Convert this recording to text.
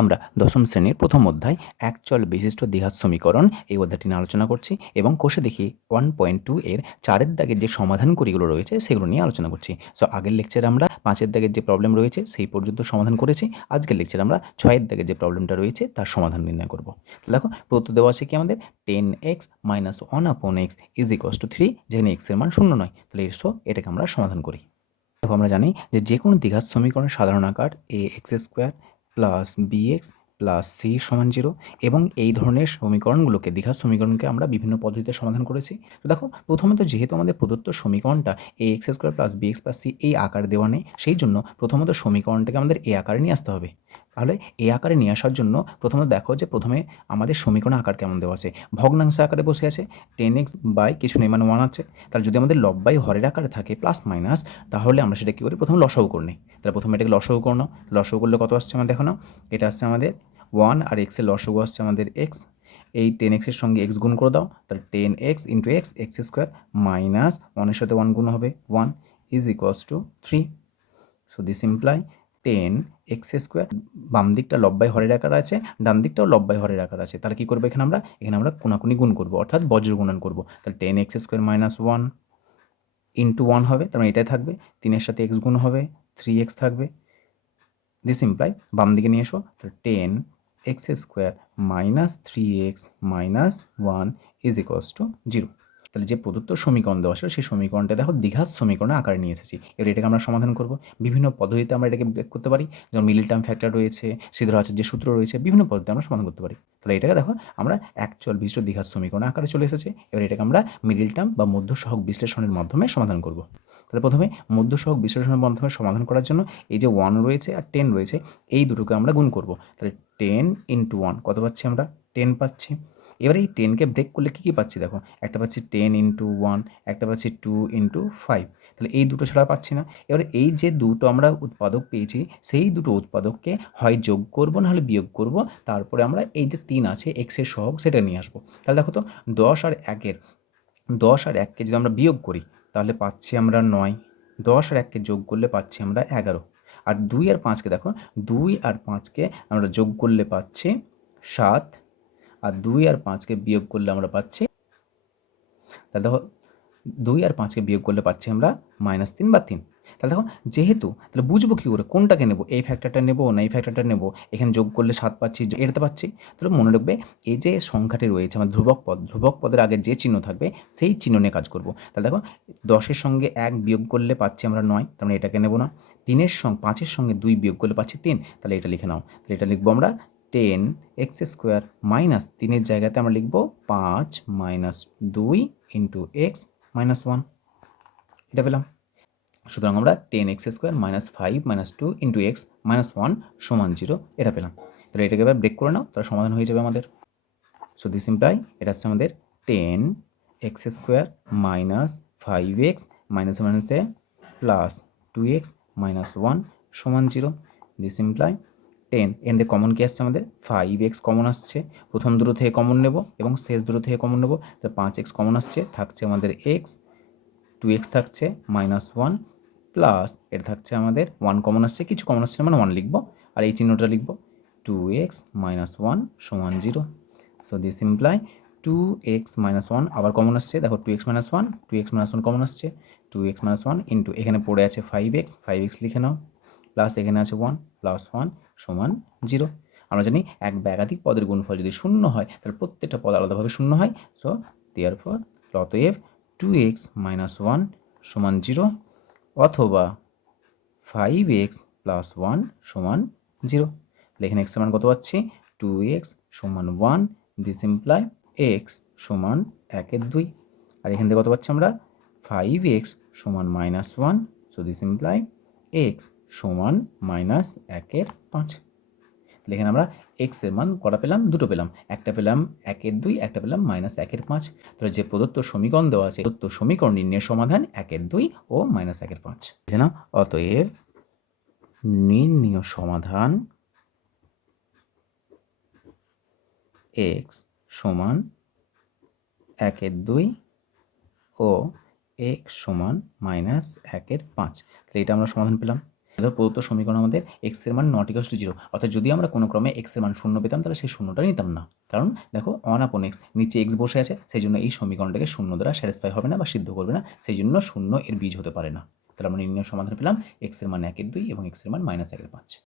আমরা দশম শ্রেণির প্রথম অধ্যায় একচল বিশিষ্ট দ্বিঘাত সমীকরণ এই অধ্যায়টি নিয়ে আলোচনা করছি এবং কোষে দেখি ওয়ান পয়েন্ট টু এর চারের দাগের যে সমাধানগুলিগুলো রয়েছে সেগুলো নিয়ে আলোচনা করছি। সো আগের লেকচারে আমরা পাঁচের দাগের যে প্রবলেম রয়েছে সেই পর্যন্ত সমাধান করেছি। আজকের লেকচারে আমরা ছয়ের দাগের যে প্রবলেমটা রয়েছে তার সমাধান নির্ণয় করব। দেখো প্রত দেওয়া আছে কি আমাদের? Ten x minus one upon x is equals to three যেখানে এক্সের মান শূন্য নয়। তাহলে সো এটাকে আমরা সমাধান করি। দেখো, আমরা জানি যে যে কোনো দ্বিঘাত সমীকরণের সাধারণ আকার a x square plus b x plus c সমান জিরো এবং এই ধরনের সমীকরণগুলোকে দীঘার সমীকরণকে আমরা বিভিন্ন পদ্ধতিতে সমাধান করেছি। তো দেখো, প্রথমত যেহেতু আমাদের প্রদত্ত সমীকরণটা a x square plus b x plus c এই আকার দেওয়া নেই, সেই জন্য প্রথমত সমীকরণটাকে আমাদের এ আকারে নিয়ে আসতে হবে। তাহলে এ আকারে নিয়ে আসার জন্য প্রথমত দেখো যে প্রথমে আমাদের সমীকরণ আকার কেমন দেওয়া আছে। ভগ্নাংশ আকারে বসে আছে টেন এক্স বাই কিছু নেই মানে ওয়ান আছে। তাহলে যদি আমাদের লব বাই হরের আকারে থাকে প্লাস মাইনাস তাহলে আমরা সেটা কী করি? প্রথমে লসও করে নিই। তাহলে প্রথমে এটাকে লসও করে নাও। লসও করলে কত আসছে আমার দেখো না এটা আসছে আমাদের ওয়ান আর এক্সের লসগু আসছে আমাদের এক্স এই টেন এক্সের সঙ্গে এক্স গুণ করে দাও। তাহলে ten x into x x square minus ওয়ানের সাথে ওয়ান গুণ হবে। One is equals to three so this imply ten x square, বাম দিকটা লব্বাই হরের আকার আছে, ডান দিকটাও লব্বাই হরের আকার আছে। তাহলে কী করব এখানে আমরা? এখানে আমরা কোনাকুনি গুণ করব, অর্থাৎ বজ্র গুণন করব। তাহলে ten x square minus one into one হবে, তার মানে এটাই থাকবে। তিনের সাথে এক্স গুণ হবে, থ্রি এক্স থাকবে। দিস ইমপ্লাই বাম দিকে নিয়ে এসো, তাহলে ten x square minus three x minus one is equals to zero. তাহলে যে প্রদত্ত সমীকরণ দেওয়া ছিল, সেই সমীকরণটা দেখো দ্বিঘাত সমীকরণে আকারে নিয়ে এসেছি। এবার এটাকে আমরা সমাধান করব। বিভিন্ন পদ্ধতিতে আমরা এটাকে ব্রেক করতে পারি। যেমন মিডিল টার্ম ফ্যাক্টর রয়েছে সিদ্ধ আছে যে সূত্র রয়েছে, বিভিন্ন পদ্ধতিতে আমরা সমাধান করতে পারি। তাহলে এটাকে দেখো, আমরা অ্যাকচুয়াল বিশিষ্ট দ্বিঘাত সমীকরণ আকারে চলে এসেছে। এবার এটাকে আমরা মিডিল টার্ম বা মধ্য সহক বিশ্লেষণের মাধ্যমে সমাধান করব। তাহলে প্রথমে মধ্য সহক বিশ্লেষণের মাধ্যমে সমাধান করার জন্য এই যে ওয়ান রয়েছে আর টেন রয়েছে, এই দুটোকে আমরা গুণ করব। তাহলে টেন ইন্টু ওয়ান কত পাচ্ছি আমরা? টেন পাচ্ছি। এবার এই টেনকে ব্রেক করলে কী কী পাচ্ছি দেখো? একটা পাচ্ছি টেন ইন্টু ওয়ান একটা পাচ্ছি টু ইন্টু ফাইভ তাহলে এই দুটো ছাড়া পাচ্ছি না। এবার এই যে দুটো আমরা উৎপাদক পেয়েছি, সেই দুটো উৎপাদককে হয় যোগ করব নাহলে বিয়োগ করব। তারপরে আমরা এই যে তিন আছে এক্সের সহগ সেটা নিয়ে আসব। তাহলে দেখো তো, দশ আর একের, দশ আর এককে যদি আমরা বিয়োগ করি, তাহলে পাচ্ছি আমরা নয়। দশ আর এককে যোগ করলে পাচ্ছি আমরা এগারো। আর দুই আর পাঁচকে দেখো, দুই আর পাঁচকে আমরা যোগ করলে পাচ্ছি সাত। আর দুই আর পাঁচকে বিয়োগ করলে আমরা পাচ্ছি তাহলে দেখো, দুই আর পাঁচকে বিয়োগ করলে পাচ্ছি আমরা মাইনাস তিন বা তিন। তাহলে দেখো, যেহেতু, তাহলে বুঝব কী করে, কোনটাকে নেব? এই ফ্যাক্টরটা নেব না এই ফ্যাক্টরটা নেব? এখানে যোগ করলে সাত পাচ্ছি এটাতে পাচ্ছি। তাহলে মনে রাখবে, এই যে সংখ্যাটি রয়েছে আমার ধ্রুবক পদ, ধ্রুবক পদের আগে যে চিহ্ন থাকবে, সেই চিহ্ন নিয়ে কাজ করব। তাহলে দেখো, দশের সঙ্গে এক বিয়োগ করলে পাচ্ছি আমরা নয়, তার মানে এটাকে নেব না। তিনের সঙ্গে, পাঁচের সঙ্গে দুই বিয়োগ করলে পাচ্ছি তিন, তাহলে এটা লিখে নাও। তাহলে এটা লিখব আমরা টেন এক্স স্কোয়ার মাইনাস তিনের জায়গাতে আমরা লিখব পাঁচ মাইনাস দুই ইন্টু এক্স মাইনাস ওয়ান। এটা পেলাম। সুতরাং আমরা ten x square minus five minus two into x minus one সমান জিরো, এটা পেলাম। তাহলে এটাকে এবার ব্রেক করে নাও, তাহলে সমাধান হয়ে যাবে আমাদের। সো দিস ইমপ্লাই এটা হচ্ছে আমাদের ten x square minus five x minus মাইনাসে plus two x minus one সমান zero. This imply ten n দিয়ে কমন কি আসছে আমাদের? ফাইভ এক্স কমন আসছে। প্রথম দুটো থেকে কমন নেব এবং শেষ দুটো থেকে কমন নেব। তো পাঁচ এক্স কমন আসছে, থাকছে আমাদের এক্স টু এক্স থাকছে মাইনাস ওয়ান প্লাস এটা থাকছে আমাদের ওয়ান কমন আসছে। কিছু কমন আসছে মানে ওয়ান লিখব। আর এই চিহ্নটা লিখব। টু এক্স মাইনাস ওয়ান সমান zero so this imply two x minus one আবার কমন আসছে। দেখো two x minus one two x minus one common আসছে। Two x minus one into এখানে পড়ে আছে ফাইভ এক্স ফাইভ এক্স লিখে নাও। Plus এখানে আছে ওয়ান প্লাস ওয়ান সমান জিরো আমরা জানি এক বা একাধিক পদের গুণফল যদি শূন্য হয়, তাহলে প্রত্যেকটা পদ আলাদাভাবে শূন্য হয়। সো দেয়ার ফর অতএব টু এক্স মাইনাস ওয়ান সমান জিরো অথবা ফাইভ এক্স প্লাস ওয়ান সমান জিরো তাহলে এখানে এক্স মান কত পাচ্ছি? টু এক্স সমান ওয়ান দিস ইমপ্লাই এক্স সমান একের দুই। আর এখান থেকে কত পাচ্ছি আমরা? ফাইভ এক্স সমান minus one so this imply x সমান মাইনাস একের পাঁচ। তাহলে এখানে আমরা এক্সের মান কটা পেলাম? দুটো পেলাম। একটা পেলাম একের দুই, একটা পেলাম মাইনাস একের পাঁচ। তাহলে যে প্রদত্ত সমীকরণ দেওয়া আছে, প্রদত্ত সমীকরণ নির্ণয় সমাধান একের দুই ও মাইনাস একের পাঁচ। না? অতএব নির্ণীয় সমাধান এক্স সমান একের দুই ও এক্স সমান মাইনাস একের পাঁচ। তাহলে এটা আমরা সমাধান পেলাম। ধর প্রদত্ত সমীকরণ আমাদের এক্সের মান নট ইকস টু জিরো অর্থাৎ যদি আমরা কোনো ক্রমে এক্সের মান শূন্য পেতাম, তাহলে সেই শূন্যটা নিতাম না। কারণ দেখো অন আপন এক্স নিচে এক্স বসে আছে সেই জন্য এই সমীকরণটাকে শূন্য দ্বারা স্যাটিসফাই হবে না বা সিদ্ধ করবে না সেই জন্য শূন্য এর বীজ হতে পারে না। তাহলে আমরা নির্ণয় সমাধান পেলাম এক্সের মান একের দুই এবং এক্সের মান মাইনাস একের পাঁচ।